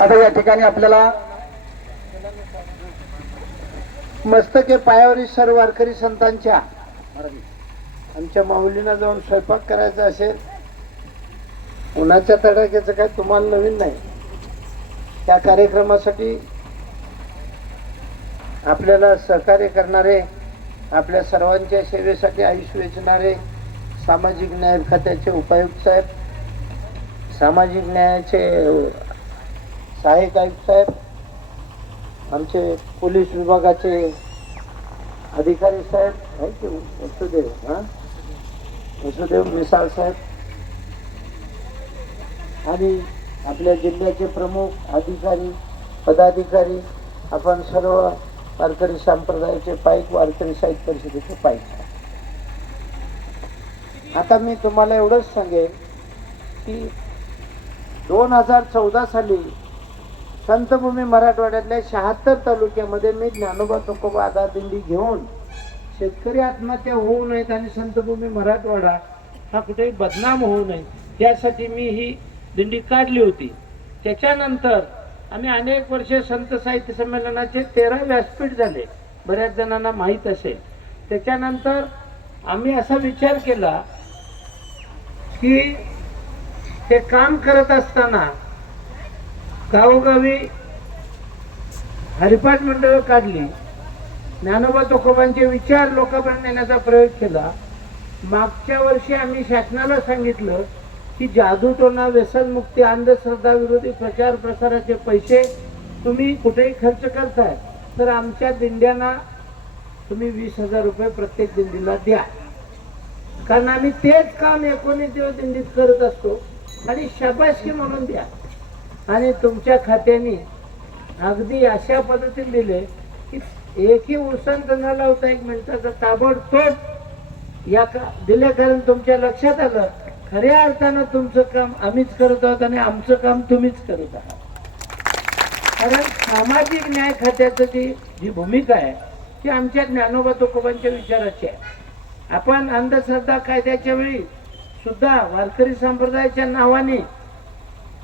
आता या ठिकाणी आपल्याला मस्तके पायावरील सर्व वारकरी संतांच्या आमच्या माऊलींना जाऊन स्वयंपाक करायचा असेल उन्हाच्या तडाख्याचं काय तुम्हाला नवीन नाही. त्या कार्यक्रमासाठी आपल्याला सहकार्य करणारे आपल्या सर्वांच्या सेवेसाठी आयुष्य वेचणारे सामाजिक न्याय खात्याचे उपायुक्त साहेब सामाजिक न्यायाचे सहाय्यक आयुक्त साहेब आमचे पोलीस विभागाचे अधिकारी साहेब आहे की वसुदेव हां? वसुदेव मिसाळ साहेब आणि आपल्या जिल्ह्याचे प्रमुख अधिकारी पदाधिकारी आपण सर्व वारकरी संप्रदायाचे पाईक वारकरी साहित्य परिषदेचे पाईक आता मी तुम्हाला एवढंच सांगेन की दोन हजार चौदा साली संतभूमी मराठवाड्यातल्या शहात्तर तालुक्यामध्ये मी ज्ञानोबा तुकोबा आधारदिंडी घेऊन शेतकरी आत्महत्या होऊ नयेत आणि संतभूमी मराठवाडा हा कुठेही बदनाम होऊ नये त्यासाठी मी ही दिंडी काढली होती. त्याच्यानंतर आम्ही अनेक वर्षे संत साहित्य संमेलनाचे तेरा व्यासपीठ झाले बऱ्याच जणांना माहीत असेल. त्याच्यानंतर आम्ही असा विचार केला की ते काम करत असताना गावोगावी हरिपाठ मंडळ काढली. ज्ञानोबा तुकोबांचे विचार लोकांपर्यंत नेण्याचा प्रयोग केला. मागच्या वर्षी आम्ही शासनाला सांगितलं की जादूटोना व्यसनमुक्ती अंधश्रद्धा विरोधी प्रचार प्रसाराचे पैसे तुम्ही कुठेही खर्च करताय तर आमच्या दिंड्यांना तुम्ही वीस हजार रुपये प्रत्येक दिंडीला द्या. कारण आम्ही तेच काम एकोणीस दिवस दिंडीत करत असतो आणि शाबासकी म्हणून द्या. आणि तुमच्या खात्याने अगदी अशा पद्धतीने दिले की एकही उसंत न लावता एक मिनिटाचा ताबडतोब या का दिले कारण तुमच्या लक्षात आलं. खऱ्या अर्थानं तुमचं काम आम्हीच करत आहोत आणि आमचं काम तुम्हीच करत आहात. कारण सामाजिक न्याय खात्याचं जी जी भूमिका आहे ती आमच्या ज्ञानोबा तुकोबांच्या विचाराची आहे. आपण अंधश्रद्धा कायद्याच्या वेळी सुद्धा वारकरी संप्रदायाच्या नावाने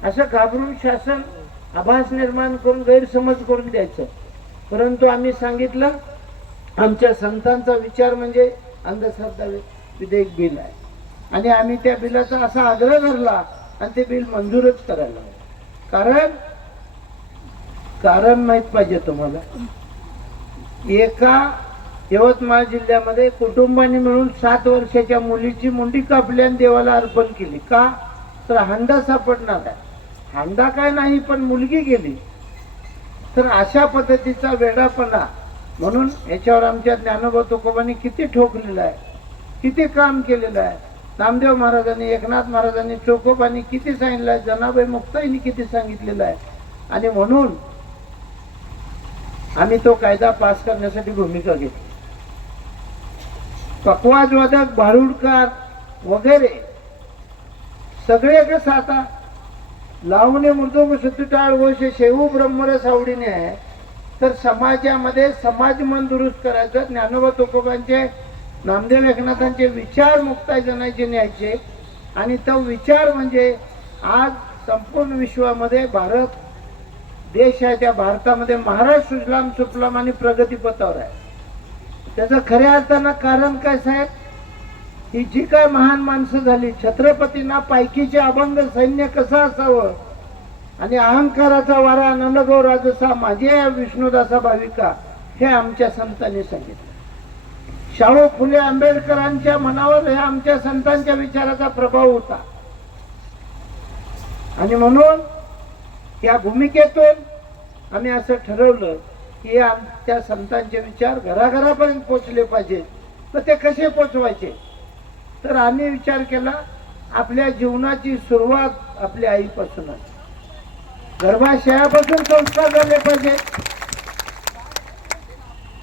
असं घाबरून शासन आभास निर्माण करून गैरसमज करून द्यायचं. परंतु आम्ही सांगितलं आमच्या संतांचा विचार म्हणजे अंधश्रद्धा विधेयक बिल आहे. आणि आम्ही त्या बिलाचा असा आग्रह धरला आणि ते बिल मंजूरच करायला कारण कारण माहीत पाहिजे तुम्हाला एका यवतमाळ जिल्ह्यामध्ये कुटुंबाने मिळून सात वर्षाच्या मुलीची मुंडी कापली आणि देवाला अर्पण केली. का? तर हंडा सापडणार आहे. हांडा काय नाही पण मुलगी गेली. तर अशा पद्धतीचा वेडापणा म्हणून याच्यावर आमच्या ज्ञानोबा तुकोबांनी किती ठोकलेलं आहे किती काम केलेलं आहे. नामदेव महाराजांनी एकनाथ महाराजांनी चोकोबांनी किती सांगितलं आहे जनाबाई मुक्ताईंनी किती सांगितलेलं आहे. आणि म्हणून आम्ही तो कायदा पास करण्यासाठी भूमिका घेतली. पकवाजवादक भारुडकर वगैरे सगळे कसं आता लावणे मृदुंग सुतटाळ वश शेवू ब्रह्मरस आवडीने आहे तर समाजामध्ये समाज मन दुरुस्त करायचं ज्ञानोबा तुकोबांचे नामदेव एकनाथांचे विचार मुक्ता जनायचे न्यायचे. आणि तो विचार म्हणजे आज संपूर्ण विश्वामध्ये भारत देश आहे त्या भारतामध्ये महाराष्ट्र सुजलाम सुफलाम आणि प्रगतीपथावर आहे. त्याचं खऱ्या अर्थानं कारण काय साहेब? ही जी काय महान माणसं झाली छत्रपतींना पायकीचे अभंग सैन्य कसं असावं? आणि अहंकाराचा वारा नंदगौ राजसा माझे विष्णुदासा भाविका हे आमच्या संतांनी सांगितलं. शाहू फुले आंबेडकरांच्या मनावर हे आमच्या संतांच्या विचाराचा प्रभाव होता. आणि म्हणून या भूमिकेतून आम्ही असं ठरवलं की आमच्या संतांचे विचार घराघरापर्यंत पोचले पाहिजे तर ते कसे पोचवायचे? तर आम्ही विचार केला आपल्या जीवनाची सुरुवात आपल्या आईपासूनच गर्भाशयापासून संस्कार झाले पाहिजे.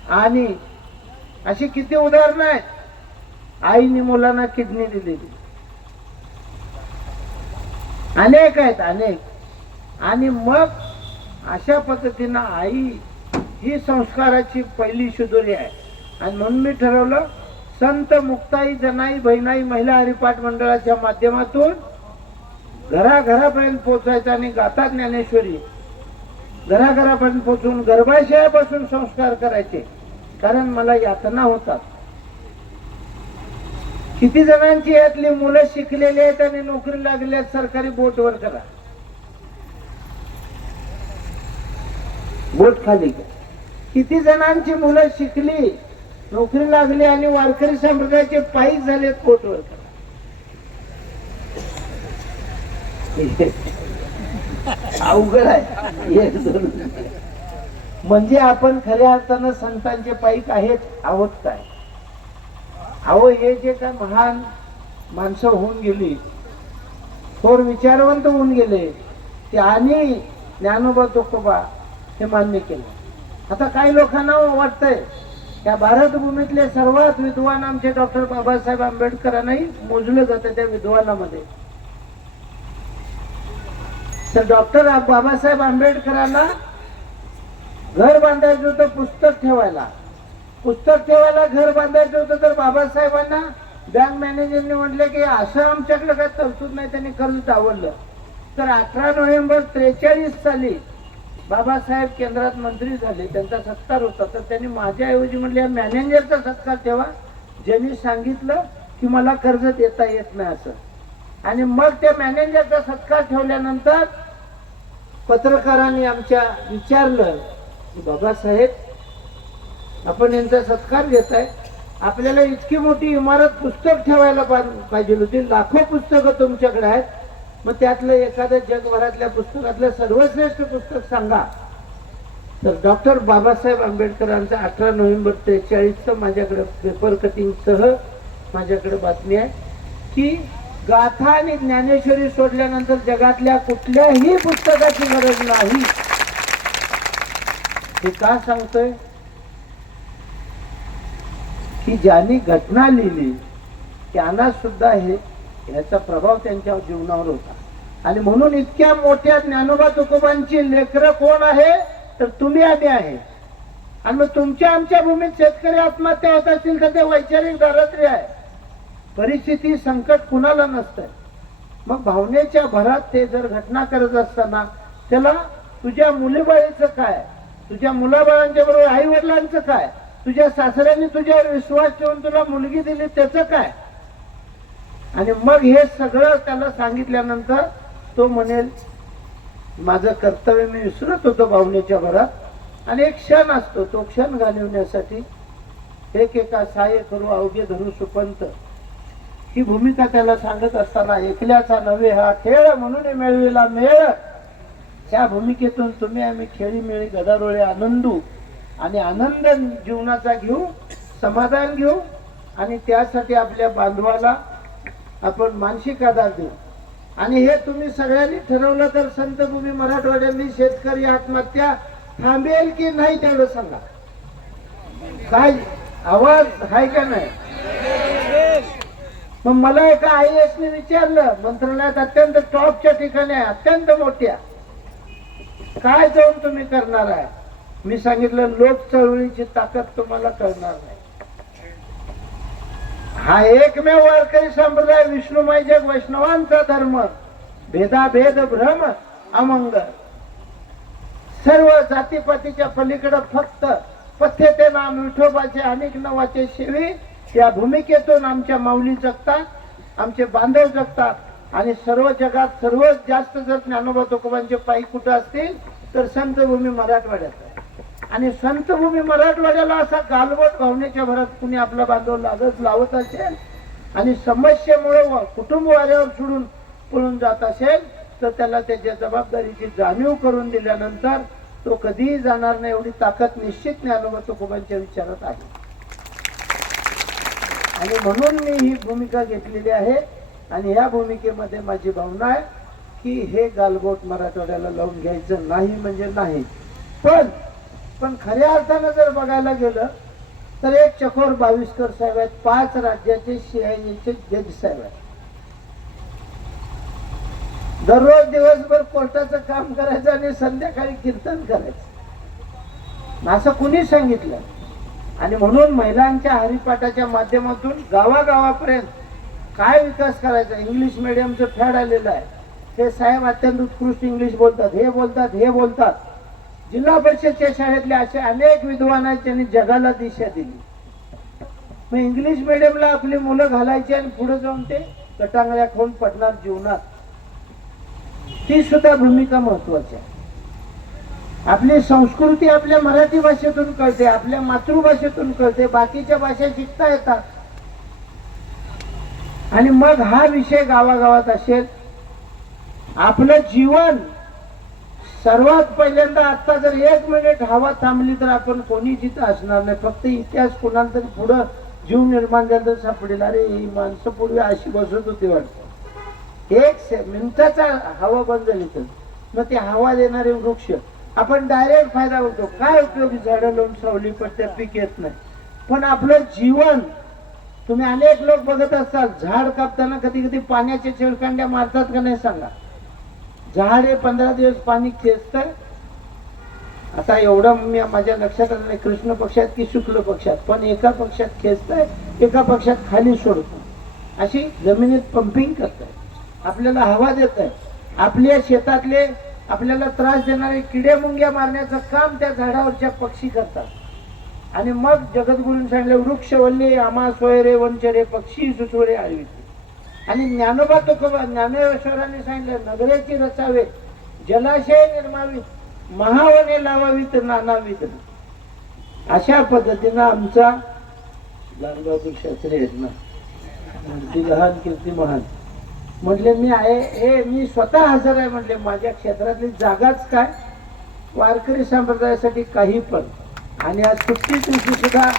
आणि अशी किती उदाहरणं आहेत. आईने मुलांना किडनी दिलेली. अनेक आहेत अनेक. आणि मग अशा पद्धतीनं आई ही संस्काराची पहिली शुदुरी आहे. आणि म्हणून मी ठरवलं संत मुक्ताई जनाई बहिणाई महिला हरिपाठ मंडळाच्या माध्यमातून घराघरापर्यंत पोहोचायचं आणि गाता ज्ञानेश्वरी घराघरापर्यंत पोहोचून गर्भाशयापासून संस्कार करायचे. कारण मला यातना होतात. किती जणांची यातली मुलं शिकलेली आहेत आणि नोकरी लागली आहेत सरकारी बोटवर करा. बोट खाली किती जणांची मुलं शिकली नोकरी लागली आणि वारकरी संप्रदायाचे पायी झालेत बोटवर अवघड आहे. म्हणजे आपण खऱ्या अर्थानं संतांचे पायीक आहेत आहोत काय अहो हे जे काय महान माणसं होऊन गेली थोर विचारवंत होऊन गेले ते आणि ज्ञानोबा तुकोबा हे मान्य केलं. आता काही लोकांना वाटतंय त्या भारतभूमीतले सर्वात विद्वान आमचे डॉक्टर बाबासाहेब आंबेडकरांनाही मोजलं जातं त्या विद्वानामध्ये. तर डॉक्टर बाबासाहेब आंबेडकरांना घर बांधायचं होतं पुस्तक ठेवायला. पुस्तक ठेवायला घर बांधायचं होतं तर बाबासाहेबांना बँक मॅनेजरने म्हटलं की असं आमच्याकडे काय तरतूद नाही त्यांनी कर्ज डावललं. तर अठरा नोव्हेंबर त्रेचाळीस साली बाबासाहेब केंद्रात मंत्री झाले त्यांचा सत्कार होता. तर त्यांनी माझ्याऐवजी म्हणले मॅनेजरचा सत्कार ठेवा. ज्यांनी सांगितलं की मला कर्ज देता येत नाही असं. आणि मग त्या मॅनेजरचा सत्कार ठेवल्यानंतर पत्रकारांनी आमच्या विचारलं की बाबासाहेब आपण यांचा सत्कार घेताय. आपल्याला इतकी मोठी इमारत पुस्तक ठेवायला पाहिजे होती. लाखो पुस्तकं तुमच्याकडे आहेत. मग त्यातलं एखादं जगभरातल्या पुस्तकातलं सर्वश्रेष्ठ पुस्तक सांगा. तर डॉक्टर बाबासाहेब आंबेडकरांचं अठरा नोव्हेंबर त्रेचाळीसचं माझ्याकडे पेपर कटिंगसह माझ्याकडे बातमी आहे की गाथा आणि ज्ञानेश्वरी सोडल्यानंतर जगातल्या कुठल्याही पुस्तकाची गरज नाही. हे का सांगतोय? की ज्यांनी घटना लिहिली त्यांना सुद्धा हे याचा प्रभाव त्यांच्या जीवनावर होता. आणि म्हणून इतक्या मोठ्या ज्ञानोबा तुकोबांची लेकर कोण आहे? तर तुम्ही आधी आहे. आणि मग तुमच्या आमच्या भूमीत शेतकरी आत्महत्या होत असतील तर ते वैचारिक दारिद्र्य आहे. परिस्थिती संकट कुणाला नसतंय. मग भावनेच्या भरात ते जर घटना करत असताना त्याला तुझ्या मुलीबाळीचं काय? तुझ्या मुलाबाळांच्या बरोबर आई वडिलांचं काय? तुझ्या सासऱ्यांनी तुझ्यावर विश्वास ठेवून तुला मुलगी दिली त्याचं काय? आणि मग हे सगळं त्याला सांगितल्यानंतर तो म्हणेल माझं कर्तव्य मी विसरत होतो भावनेच्या भरात आणि एक क्षण असतो तो क्षण घालवण्यासाठी एक एका करू अवघे धरू सुपंत. ही भूमिका त्याला सांगत असताना एकल्याचा नव्हे हा खेळ म्हणून मिळविला मेळ. त्या भूमिकेतून तुम्ही आम्ही खेळी मिळी गदारोळे आनंदू. आणि आनंद जीवनाचा घेऊ समाधान घेऊ. आणि त्यासाठी आपल्या बांधवाला आपण मानसिक आधार देऊ. आणि हे तुम्ही सगळ्यांनी ठरवलं तर संतभूमी मराठवाड्यांनी शेतकरी आत्महत्या थांबेल की नाही तेवढं सांगा. काय आवाज आहे का नाही? मग मला एका आय एस ने विचारलं मंत्रालयात अत्यंत टॉपच्या ठिकाणी आहे अत्यंत मोठ्या. काय जाऊन तुम्ही करणार आहे? मी सांगितलं लोक चळवळीची ताकद तुम्हाला कळणार नाही. हा एकमेव वारकरी संप्रदाय विष्णुमय जग वैष्णवांचा धर्म भेदाभेद भ्रम अमंग. सर्व जातीपातीच्या पलीकडे फक्त पथ्य ते नाम विठोबाचे अनेक नावाचे सेवी या भूमिकेतून आमच्या माऊली जगतात आमचे बांधव जगतात. आणि सर्व जगात सर्वात जास्त जर ज्ञानोबा तुकोबांचे पायी कुठं असतील तर संतभूमी मराठवाड्यात आहे. आणि संतभूमी मराठवाड्याला असा गालबोट भावनेच्या भरात कुणी आपला बांधव लागत लावत असेल आणि समस्येमुळे कुटुंब वाऱ्यावर सोडून पळून जात असेल तर त्याला त्याच्या जबाबदारीची जाणीव करून दिल्यानंतर तो कधीही जाणार नाही एवढी ताकद निश्चित ज्ञानोबा तुकोबांच्या विचारात आहे. आणि म्हणून मी ही भूमिका घेतलेली आहे आणि या भूमिकेमध्ये माझी भावना आहे की हे गालबोट मराठवाड्याला लावून घ्यायचं नाही म्हणजे नाही. पण पण खऱ्या अर्थानं जर बघायला गेलं तर एक चकोर बावीसकर साहेब आहेत पाच राज्याचे सीआयएचे जज साहेब आहेत. दररोज दिवसभर कोर्टाचं काम करायचं आणि संध्याकाळी कीर्तन करायचं. असं कुणी सांगितलं? आणि म्हणून महिलांच्या हरिपाठाच्या माध्यमातून गावागावापर्यंत काय विकास करायचा? इंग्लिश मिडियमचं फॅड आलेलं आहे. हे साहेब अत्यंत उत्कृष्ट इंग्लिश बोलतात हे बोलतात हे बोलतात. जिल्हा परिषदच्या शाळेतले असे अनेक विद्वान आहेत त्यांनी जगाला दिशा दिली. मग इंग्लिश मिडियमला आपली मुलं घालायची आणि पुढे जाऊन ते कटांगळ्या खाऊन पडणार जीवनात. ती सुद्धा भूमिका महत्वाची आहे. आपली संस्कृती आपल्या मराठी भाषेतून कळते आपल्या मातृभाषेतून कळते बाकीच्या भाषा शिकता येतात. आणि मग हा विषय गावागावात असेल. आपलं जीवन सर्वात पहिल्यांदा आता जर एक मिनिट हवा थांबली तर आपण कोणी जिथं असणार नाही. फक्त इतिहास कोणाला तरी पुढं जीव निर्माण झाला तर सापडेल. अरे ही माणसं पूर्वी अशी बसत होती वाटतं. एक मिनिटाचा हवा बंद झाली तर. मग ते हवा देणारे वृक्ष आपण डायरेक्ट फायदा होतो. काय उपयोगी? झाडं लावून सावली पडत्या पीक येत नाही. पण आपलं जीवन तुम्ही अनेक लोक बघत असाल झाड कापताना कधी कधी पाण्याच्या चिळकांड्या मारतात का नाही सांगा. झाडे पंधरा दिवस पाणी खेचतं आता एवढं मी माझ्या लक्षात आलं नाही कृष्ण पक्षात की शुक्ल पक्षात. पण एका पक्षात खेचताय एका पक्षात खाली सोडतो अशी जमिनीत पंपिंग करताय. आपल्याला हवा देत आहे आपल्या शेतातले आपल्याला त्रास देणारे किडे मुंग्या मारण्याचं काम त्या झाडावरच्या पक्षी करतात. आणि मग जगद्गुरूंनी सांगले वृक्ष वल्ले आमा सोयरे वंचरे पक्षी सुचवरे आळविते आणि ज्ञानोबा तुकोबा ज्ञानेश्वरांनी सांगितलं नगरेची रचावे जलाशय निर्मावीत महावने लावावीत नानावीत. अशा पद्धतीनं आमचा लालबहादूर शास्त्री आहेत ना. मूर्ती लहान कीर्ती महान. म्हटले मी आहे हे मी स्वतः हजर आहे म्हटले माझ्या क्षेत्रातली जागाच काय? वारकरी संप्रदायासाठी काही पण. आणि आज सुट्टी दिवशी सुद्धा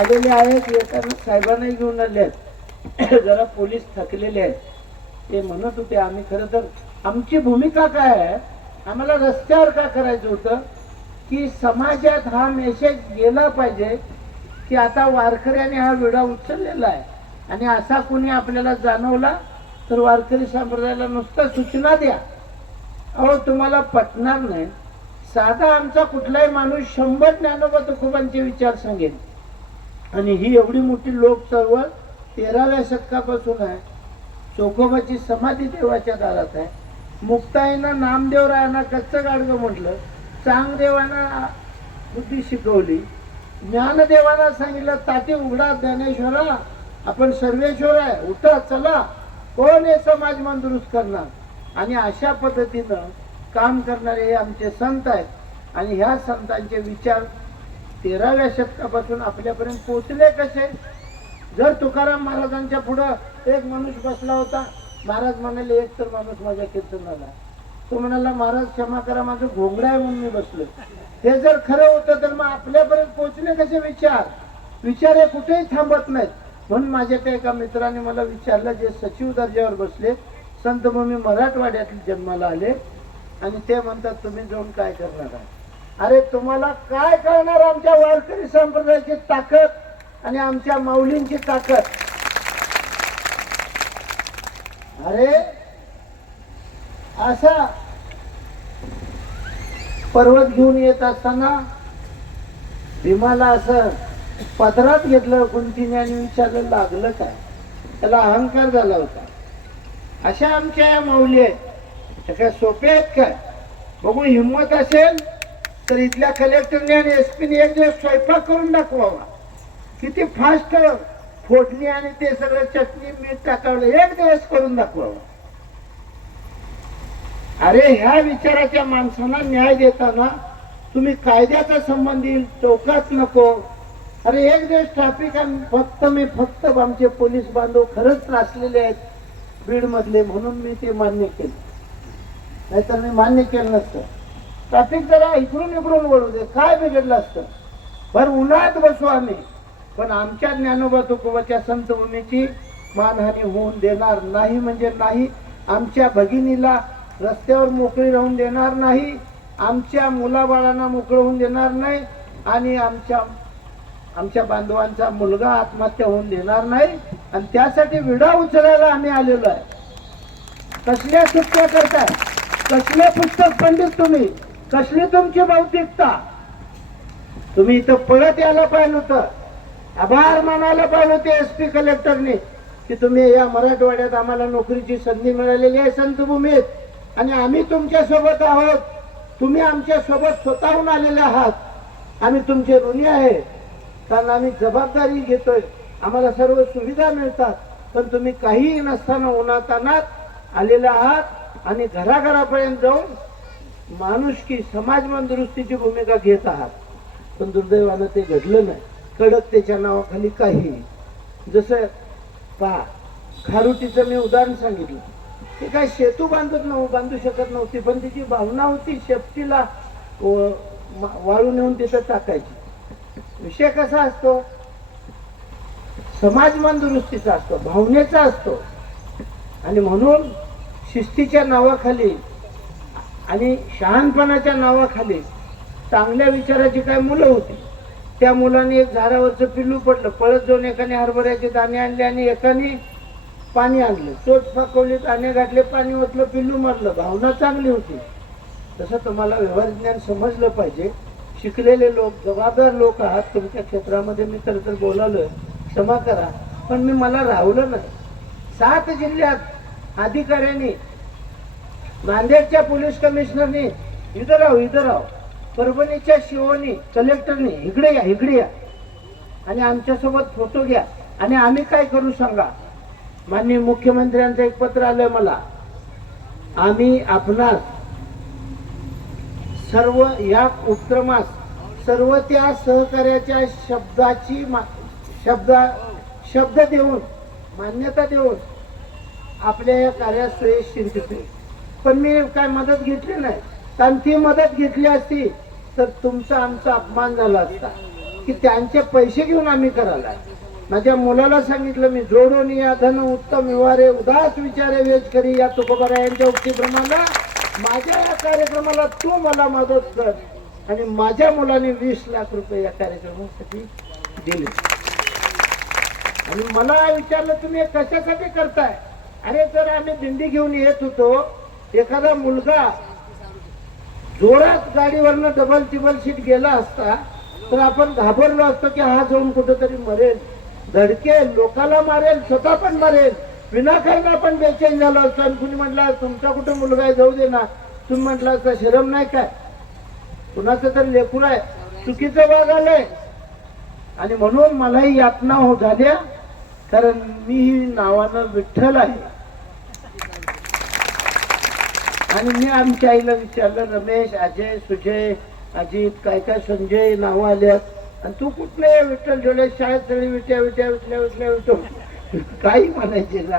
आलेले आहेत येताना साहेबांनाही घेऊन आले आहेत. जरा पोलीस थकलेले आहेत. ते म्हणत होते आम्ही खरं तर आमची भूमिका काय आहे? आम्हाला रस्त्यावर का करायचं होतं? की समाजात हा मेसेज गेला पाहिजे की आता वारकऱ्याने हा विडा उचललेला आहे. आणि असा कोणी आपल्याला जाणवला तर वारकरी संप्रदायाला नुसता सूचना द्या. अहो तुम्हाला पटणार नाही. साधा आमचा कुठलाही माणूस शंभर ज्ञानोबा तुकोबांचे विचार सांगेल. आणि ही एवढी मोठी लोक चळवळ तेराव्या शतकापासून आहे. चोखोबाची समाधी देवाच्या दारात आहे. मुक्ताईनं नामदेव रायांना कच्चं गाडगं म्हटलं. चांगदेवांना बुद्धी शिकवली. ज्ञानदेवांना सांगितलं ताटी उघडा ज्ञानेश्वरा आपण सर्वेश्वर आहे. उठा चला. कोण हे समाज मन दुरुस्त करणार? आणि अशा पद्धतीनं काम करणारे हे आमचे संत आहेत. आणि ह्या संतांचे विचार तेराव्या शतकापासून आपल्यापर्यंत पोचले कसे? जर तुकाराम महाराजांच्या पुढं एक माणूस बसला होता महाराज म्हणाले एक तर माणूस माझ्या कीर्तनाला तो म्हणाला महाराज क्षमा करा माझं घोंगडा आहे म्हणून मी बसलो हे जर खरं होतं तर मग आपल्यापर्यंत पोहोचले कसे विचार? विचार हे कुठेही थांबत नाहीत. म्हणून माझ्या त्या एका मित्राने मला विचारलं जे सचिव दर्जावर बसले संतभूमी मराठवाड्यात जन्माला आले. आणि ते म्हणतात तुम्ही जाऊन काय करणार अरे तुम्हाला काय करणार आमच्या वारकरी संप्रदायाची ताकद? आणि आमच्या माऊलींची ताकद. अरे असा पर्वत घेऊन येत असताना भीमाला असं पदरात घेतलं कुंतीने आणि विचारलं लागलं काय? त्याला अहंकार झाला होता. अशा आमच्या या माऊली आहेत. काय सोपे आहेत काय? बघू हिंमत असेल तर इथल्या कलेक्टरने आणि एस पीने एक दिवस स्वयंपाक करून दाखवावा. किती फास्ट फोडणी आणि ते सगळं चटणी मीठ टाकावलं एक दिवस करून दाखवावं. अरे ह्या विचाराच्या माणसांना न्याय देताना तुम्ही कायद्याचा संबंध येईल चौकात नको. अरे एक दिवस ट्रॅफिक फक्त मी फक्त आमचे पोलीस बांधव खरंच त्रासलेले आहेत बीड मधले म्हणून मी ते मान्य केलं. नाहीतर मी मान्य केलं नसतं. ट्रॅफिक जरा इकडून इकडून वळू दे काय बिघडलं असतं? भर उन्हात बसू आम्ही. पण आमच्या ज्ञानोबा तुकोबाच्या संतभूमीची मानहानी होऊन देणार नाही म्हणजे नाही. आमच्या भगिनीला रस्त्यावर मोकळी राहून देणार नाही. आमच्या मुलाबाळांना मोकळं होऊन देणार नाही. आणि आमच्या आमच्या बांधवांचा मुलगा आत्महत्या होऊन देणार नाही. आणि त्यासाठी विडा उचलायला आम्ही आलेलो आहे. कसल्या सुट्ट्या करताय? कसले पुस्तक पंडित तुम्ही? कसली तुमची बौद्धिकता तुम्ही इथं पळत यायला पाहिजे होतं. आभार मानायला पाहिजे होते एस पी कलेक्टरने की तुम्ही या मराठवाड्यात आम्हाला नोकरीची संधी मिळालेली आहे संतभूमीत. आणि आम्ही तुमच्यासोबत आहोत. तुम्ही आमच्यासोबत स्वतःहून आलेले आहात. आम्ही तुमचे ऋणी आहे. कारण आम्ही जबाबदारी घेतोय. आम्हाला सर्व सुविधा मिळतात. पण तुम्ही काहीही नसताना उन्हातानात आलेले आहात आणि घराघरापर्यंत जाऊन माणुसकी समाज दुरुस्तीची भूमिका घेत आहात. पण दुर्दैवानं ते घडलं नाही. कडकतेच्या नावाखाली काही. जसं पा खारुटीचं मी उदाहरण सांगितलं. ते काय सेतू बांधत नव्ह बांधू शकत नव्हती पण तिची भावना होती शेपटीला व- येऊन तिथं टाकायची. विषय कसा असतो? समाज दुरुस्तीचा असतो भावनेचा असतो. आणि म्हणून शिस्तीच्या नावाखाली आणि शहाणपणाच्या नावाखाली चांगल्या विचाराची काय मुलं होती? त्या मुलाने एक झाडावरचं पिल्लू पडलं. पळत जाऊन एकाने हरभऱ्याचे दाणे आणले आणि एकाने पाणी आणलं. चोट फाकवली दाणे घातले पाणी ओतलं पिल्लू मारलं. भावना चांगली होती. तसं तुम्हाला व्यवहार ज्ञान समजलं पाहिजे. शिकलेले लोक जबाबदार लोक आहात. तुमच्या क्षेत्रामध्ये मी तर तर बोलालोय क्षमा करा. पण मी मला राहुलं नाही. सात जिल्ह्यात अधिकाऱ्यांनी नांदेडच्या पोलीस कमिशनरनी इथं राहू इथं राहू. परभणीच्या शिवोनी कलेक्टरनी इकडे या इकडे या. आणि आमच्यासोबत फोटो घ्या. आणि आम्ही काय करू सांगा? माननीय मुख्यमंत्र्यांचं एक पत्र आलंय मला. आम्ही आपणास सर्व या उपक्रमास सर्व त्या सहकार्याच्या शब्दाची मा- शब्द शब्द देऊन मान्यता देऊन आपल्या या कार्यात सुयश चिंतिते पण मी काय मदत घेतली नाही. कारण ती मदत घेतली असती तर तुमचा आमचा अपमान झाला असता की त्यांचे पैसे घेऊन आम्ही करायला माझ्या मुलाला सांगितलं मी जोडून या धन उत्तम व्यवहारे उदास विचारे वेच करी या तुकोबारा यांच्या उक्तीप्रमाणे माझ्या या कार्यक्रमाला तू मला मदत कर. आणि माझ्या मुलाने वीस लाख रुपये या कार्यक्रमासाठी दिले. आणि मला विचारलं तुम्ही कशासाठी करताय? अरे जर आम्ही दिंडी घेऊन येत होतो एखादा मुलगा जोरात गाडीवरनं डबल टिबल सीट गेला असता तर आपण घाबरलो असतो की हा जाऊन कुठेतरी मरेल. धडकेल लोकाला मारेल स्वतः पण मरेल. विनाकारण आपण बेचैन झालो असतो आणि कुणी म्हटलं तुमचा कुठं मुलगा आहे? जाऊ दे ना. तुम्ही म्हटलं असता शरम नाही काय? कुणाचं तर लेकूर आहे. चुकीचं वाग आलंय. आणि म्हणून मलाही यातना हो झाल्या कारण मी ही नावानं विठ्ठल आहे. आणि मी आमच्या आईला विचारलं रमेश अजय सुजय अजित काय काय संजय नावं आल्यात आणि तू कुठले विठ्ठल ठेवले शाळेत सगळी विट्या विट्या विटल्या विटल्या विठो काही म्हणायचे ना.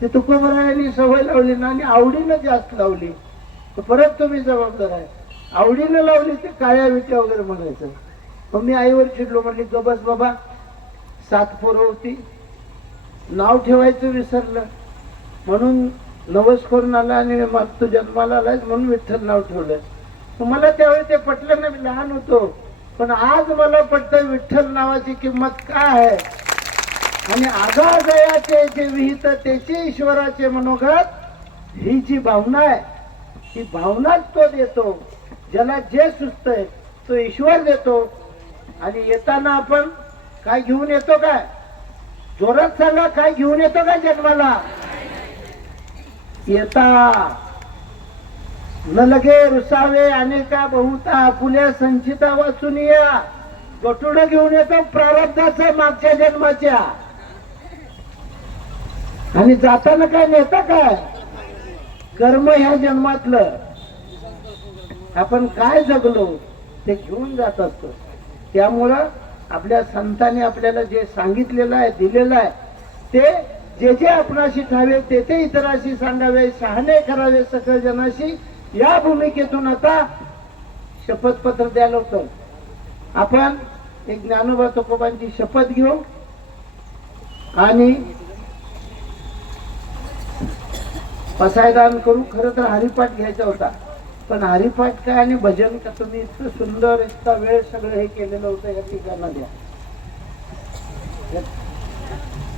ते तुकोबरायांनी सवय लावली ना आणि आवडीनं जास्त लावली. तर परत तुम्ही जबाबदार आहे. आवडीनं लावली ते काळ्या विट्या वगैरे म्हणायचं. मग मी आईवर चिडलो म्हणली गो बस बाबा सात पोरं होती. नाव ठेवायचं विसरलं. म्हणून नवस करून आला आणि तू जन्माला आलायस म्हणून विठ्ठल नाव ठेवलं मग मला त्यावेळी ते पटलं ना मी लहान होतो. पण आज मला पटतं विठ्ठल नावाची किंमत काय आहे? आणि आगाजयाचे जे विहित त्याचे ईश्वराचे मनोगत ही जी भावना आहे ती भावनाच तो देतो. ज्याला जे सुचतंय तो ईश्वर देतो. आणि येताना आपण काय घेऊन येतो काय? जोरात सांगा काय घेऊन येतो काय जन्माला? येता. न लगे रुसावे अनेका बहुता. फुल्या संचिता वाचून या. गटुड घेऊन येतो प्रारब्धाचा मागच्या जन्माच्या. आणि जाताना काय नेता काय? कर्म ह्या जन्मातलं. आपण काय जगलो ते घेऊन जात असतो. त्यामुळं आपल्या संतांनी आपल्याला जे सांगितलेलं आहे दिलेलं आहे ते जे जे आपणाशी ठावे ते ते इतराशी सांगावे शहाणे करावे सकळ जनाशी या भूमिकेतून आता शपथपत्र द्यायला होतं आपण एक ज्ञानोबा तुकोबांची शपथ घेऊ आणि पसायदान करू. खरं तर हरिपाठ घ्यायचा होता. पण हरिपाठ काय आणि भजन का तुम्ही इतकं सुंदर इतका वेळ सगळं हे केलेलं होतं या ठिकाणा द्या द्या की आहेत अजून.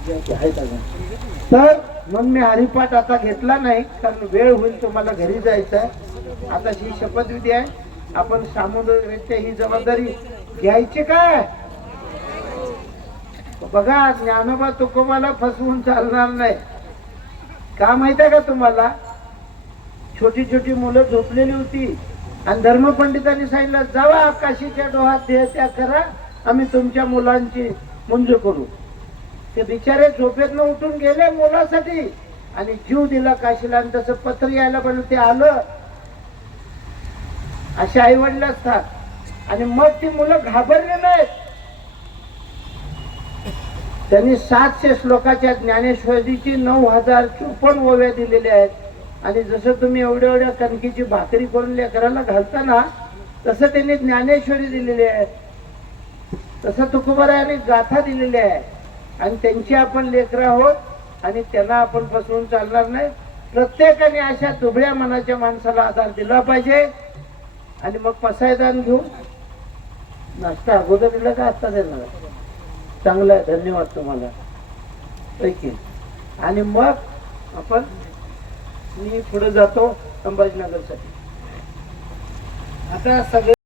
तर मग मी हरिपाठ आता घेतला नाही कारण वेळ होईल तुम्हाला घरी जायचं आहे आता ही शपथविधी आहे. आपण सामुदायिकरित्या ही जबाबदारी घ्यायची काय? बघा ज्ञानोबा तुकोबाला फसवून चालणार नाही. का माहीत आहे का तुम्हाला? छोटी छोटी मुलं झोपलेली होती. आणि धर्मपंडितांनी सांगितलं जावा काशीच्या डोहात देह त्या करा आम्ही तुमच्या मुलांची मुंज करू. ते बिचारे झोपेतनं उठून गेले मुलासाठी. आणि जीव दिला काशीला आणि तसं पत्र यायला पण ते आलं. असे आई वडील असतात. आणि मग ती मुलं घाबरले नाहीत त्यांनी सातशे श्लोकाच्या ज्ञानेश्वरीची नऊ हजार चोपन्न ओव्या दिलेल्या आहेत. आणि जसं तुम्ही एवढ्या एवढ्या कणकीची भाकरी करून लेकराला घालताना तसं त्यांनी ज्ञानेश्वरी दिलेली आहे तसं तुकोबारायाने गाथा दिलेली आहे आणि त्यांची आपण लेकरं आहोत आणि त्यांना आपण फसवून चालणार नाही. प्रत्येकाने अशा दुबळ्या मनाच्या माणसाला आधार दिला पाहिजे. आणि मग पसायदान घेऊन नाश्ता अगोदर दिला का आत्ता देणार? चांगलं आहे. धन्यवाद तुम्हाला. पैकी आणि मग आपण मी पुढे जातो संभाजीनगरसाठी. आता सगळे